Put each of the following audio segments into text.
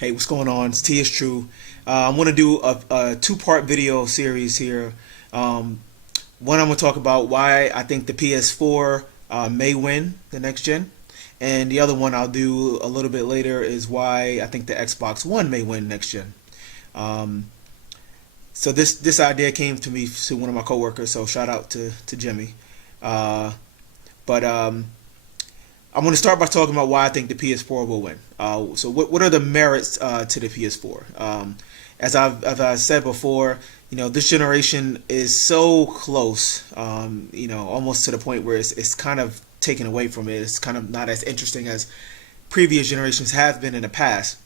Hey, what's going on? It's T is True. I'm going to do a two-part video series here. Um, One, I'm going to talk about why I think the PS4 may win the next gen. And the other one I'll do a little bit later is why I think the Xbox One may win next gen. Um, so this idea came to me to one of my coworkers, so shout out to Jimmy. But I'm going to start by talking about why I think the PS4 will win. So what are the merits to the PS4? As I said before, this generation is so close, almost to the point where it's kind of taken away from it. It's kind of not as interesting as previous generations have been in the past.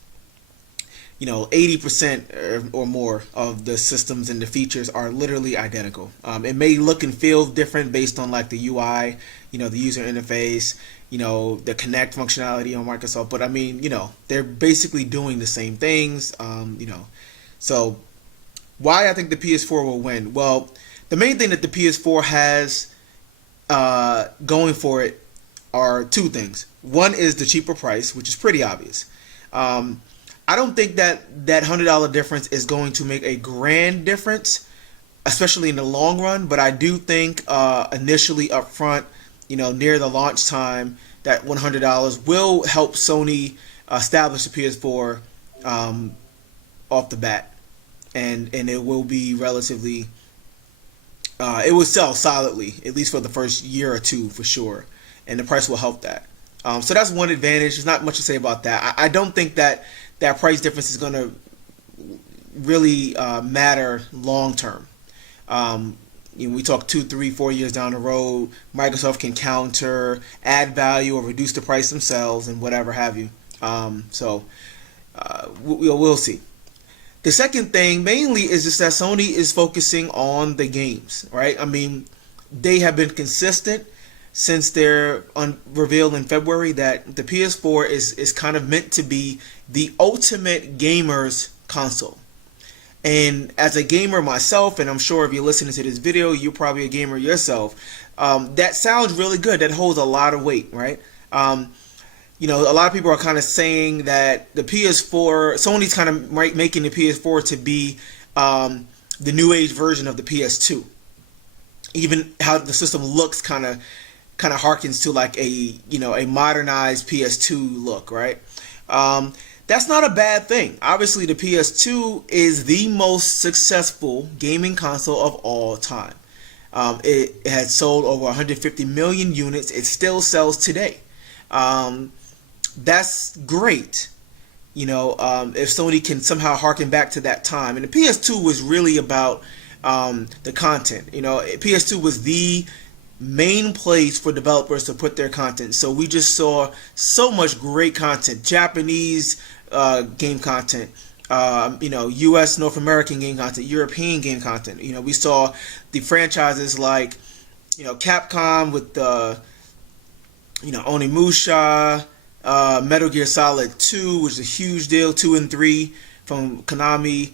80% or more of the systems and the features are literally identical. It may look and feel different based on like the UI, the user interface, the Connect functionality on Microsoft, but I mean, they're basically doing the same things. So why I think the PS4 will win? Well, the main thing that the PS4 has going for it are two things. One is the cheaper price, which is pretty obvious. I don't think that $100 difference is going to make a grand difference, especially in the long run. But I do think initially up front, near the launch time, that $100 will help Sony establish the PS4 off the bat, and it will be relatively. It will sell solidly, at least for the first year or two for sure, and the price will help that. So that's one advantage. There's not much to say about that. I don't think that price difference is going to really matter long term. We talk 2, 3, 4 years down the road, Microsoft can counter, add value, or reduce the price themselves, and whatever have you. We'll see. The second thing mainly is just that Sony is focusing on the games, right? I mean, they have been consistent since their reveal in February that the PS4 is kind of meant to be the ultimate gamer's console. And as a gamer myself, and I'm sure if you're listening to this video, you're probably a gamer yourself, that sounds really good. That holds a lot of weight, right? A lot of people are kind of saying that the PS4, Sony's kind of making the PS4 to be the new age version of the PS2. Even how the system looks kind of harkens to like a modernized PS2 look, right? That's not a bad thing. Obviously, the PS2 is the most successful gaming console of all time. It has sold over 150 million units. It still sells today. That's great. If Sony can somehow harken back to that time. And the PS2 was really about the content. PS2 was the main place for developers to put their content. So we just saw so much great content, Japanese game content, US, North American game content, European game content. We saw the franchises like, Capcom with the, Onimusha, Metal Gear Solid 2, which is a huge deal, 2 and 3 from Konami,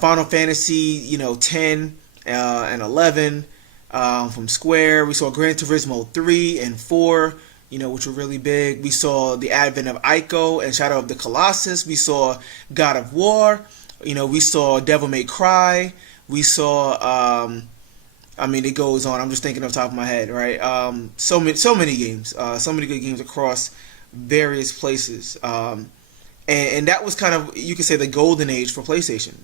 Final Fantasy, 10 and 11. From Square. We saw Gran Turismo 3 and 4, which were really big. We saw the advent of Ico and Shadow of the Colossus. We saw God of War. We saw Devil May Cry. We saw, it goes on. I'm just thinking off the top of my head, right? So many games. So many good games across various places. And that was kind of, you could say, the golden age for PlayStation.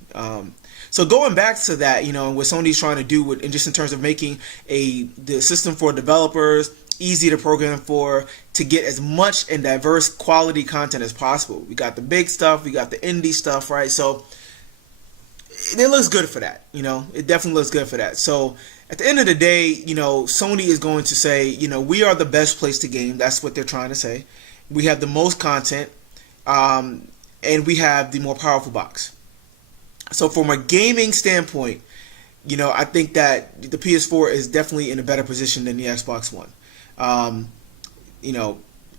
So going back to that, and what Sony's trying to do, and just in terms of making the system for developers easy to program for, to get as much and diverse quality content as possible. We got the big stuff, we got the indie stuff, right? So it looks good for that. It definitely looks good for that. So at the end of the day, Sony is going to say, we are the best place to game. That's what they're trying to say. We have the most content, and we have the more powerful box. So from a gaming standpoint, I think that the PS4 is definitely in a better position than the Xbox One.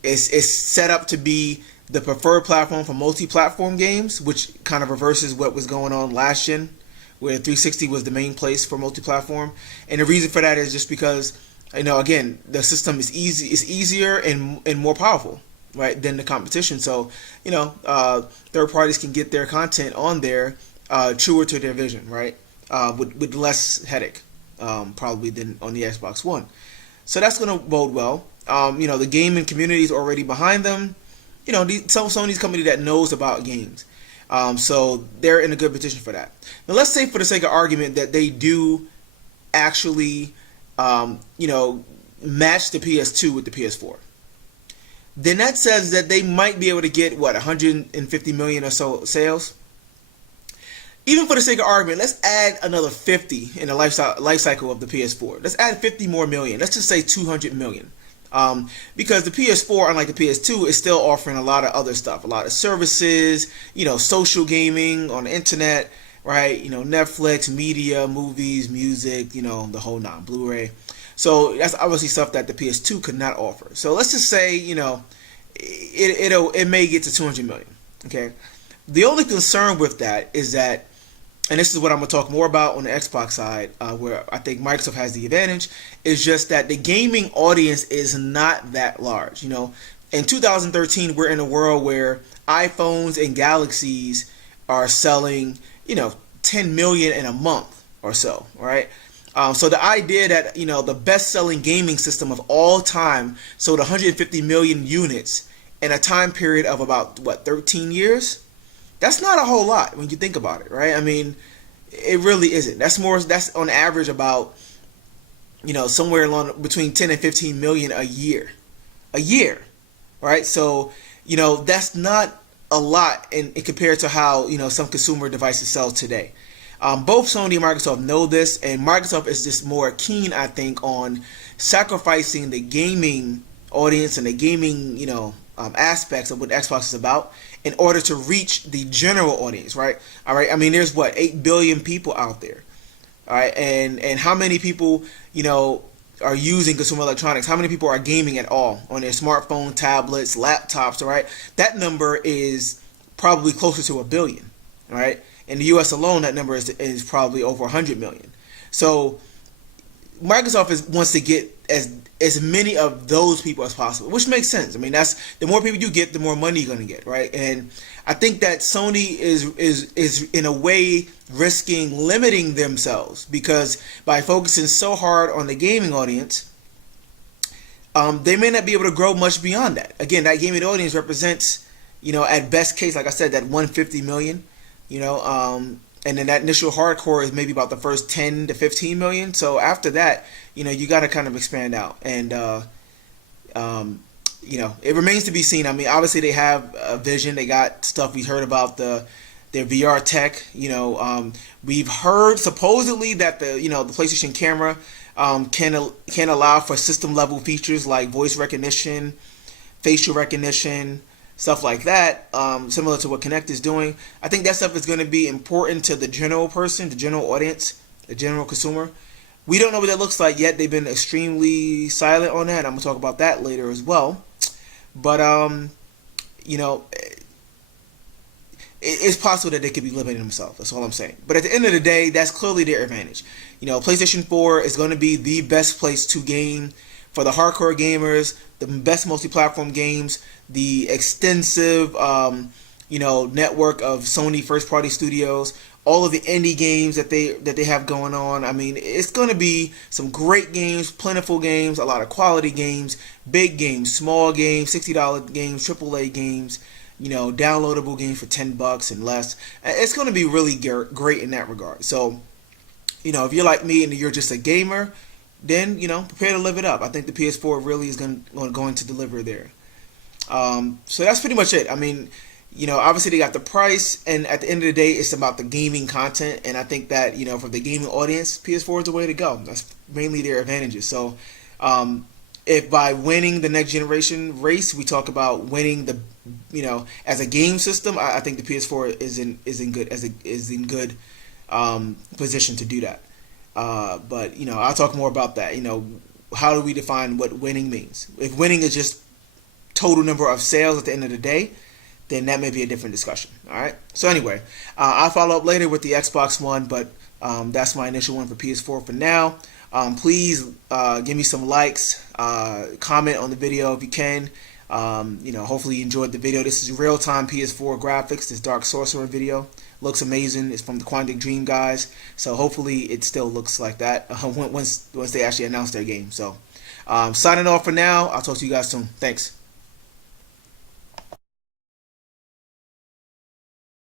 It's set up to be the preferred platform for multi-platform games, which kind of reverses what was going on last gen, where 360 was the main place for multi-platform. And the reason for that is just because, again, the system is easier and more powerful. right, than the competition. So, third parties can get their content on there truer to their vision, right, with less headache, probably than on the Xbox One. So that's going to bode well. The gaming community is already behind them. Sony's a company that knows about games. So they're in a good position for that. Now, let's say, for the sake of argument, that they do actually, match the PS2 with the PS4. Then that says that they might be able to get, 150 million or so sales. Even for the sake of argument, let's add another 50 in the life cycle of the PS4. Let's add 50 more million. Let's just say 200 million. Because the PS4, unlike the PS2, is still offering a lot of other stuff, a lot of services, social gaming on the internet, right? Netflix, media, movies, music, the whole nine, Blu-ray. So that's obviously stuff that the PS2 could not offer. So let's just say, it may get to 200 million. Okay. The only concern with that is that, and this is what I'm going to talk more about on the Xbox side, where I think Microsoft has the advantage, is just that the gaming audience is not that large. In 2013, we're in a world where iPhones and Galaxies are selling, 10 million in a month or so, right? So the idea that, the best-selling gaming system of all time sold 150 million units in a time period of about, 13 years? That's not a whole lot when you think about it, right? I mean, it really isn't. That's on average about, somewhere along between 10 and 15 million a year. Right? So, that's not a lot in compared to how, some consumer devices sell today. Both Sony and Microsoft know this, and Microsoft is just more keen, I think, on sacrificing the gaming audience and the gaming, aspects of what Xbox is about in order to reach the general audience, right? All right. I mean, there's 8 billion people out there, all right, and how many people, are using consumer electronics? How many people are gaming at all on their smartphone, tablets, laptops? All right, that number is probably closer to 1 billion, all right. In the U.S. alone, that number is probably over 100 million. So Microsoft wants to get as many of those people as possible, which makes sense. I mean, that's the more people you get, the more money you're going to get, right? And I think that Sony is in a way risking limiting themselves, because by focusing so hard on the gaming audience, they may not be able to grow much beyond that. Again, that gaming audience represents, at best case, like I said, that 150 million, and then that initial hardcore is maybe about the first 10 to 15 million. So after that, you got to kind of expand out. And, it remains to be seen. I mean, obviously they have a vision. They got stuff we heard about their VR tech. We've heard supposedly that the PlayStation camera can allow for system level features like voice recognition, facial recognition, stuff like that, similar to what Kinect is doing. I think that stuff is going to be important to the general person, the general audience, the general consumer. We don't know what that looks like yet. They've been extremely silent on that. I'm going to talk about that later as well. But, it's possible that they could be limiting themselves. That's all I'm saying. But at the end of the day, that's clearly their advantage. PlayStation 4 is going to be the best place to game for the hardcore gamers, the best multi-platform games, the extensive, network of Sony first-party studios, all of the indie games that they have going on. I mean, it's going to be some great games, plentiful games, a lot of quality games, big games, small games, $60 games, AAA games, downloadable games for $10 and less. It's going to be really great in that regard. So, if you're like me and you're just a gamer, then, prepare to live it up. I think the PS4 really is going to deliver there. So that's pretty much it. I mean, obviously they got the price, and at the end of the day, it's about the gaming content. And I think that, for the gaming audience, PS4 is the way to go. That's mainly their advantages. So, if by winning the next generation race, we talk about winning the, as a game system, I think the PS4 is in good position to do that. But I'll talk more about that. How do we define what winning means? If winning is just total number of sales at the end of the day, then that may be a different discussion. All right. So anyway, I'll follow up later with the Xbox One, but that's my initial one for PS4 for now. Please give me some likes, comment on the video if you can. Hopefully you enjoyed the video. This is real-time PS4 graphics. This Dark Sorcerer video looks amazing. It's from the Quantic Dream guys, so hopefully it still looks like that once they actually announce their game. So, signing off for now. I'll talk to you guys soon. Thanks.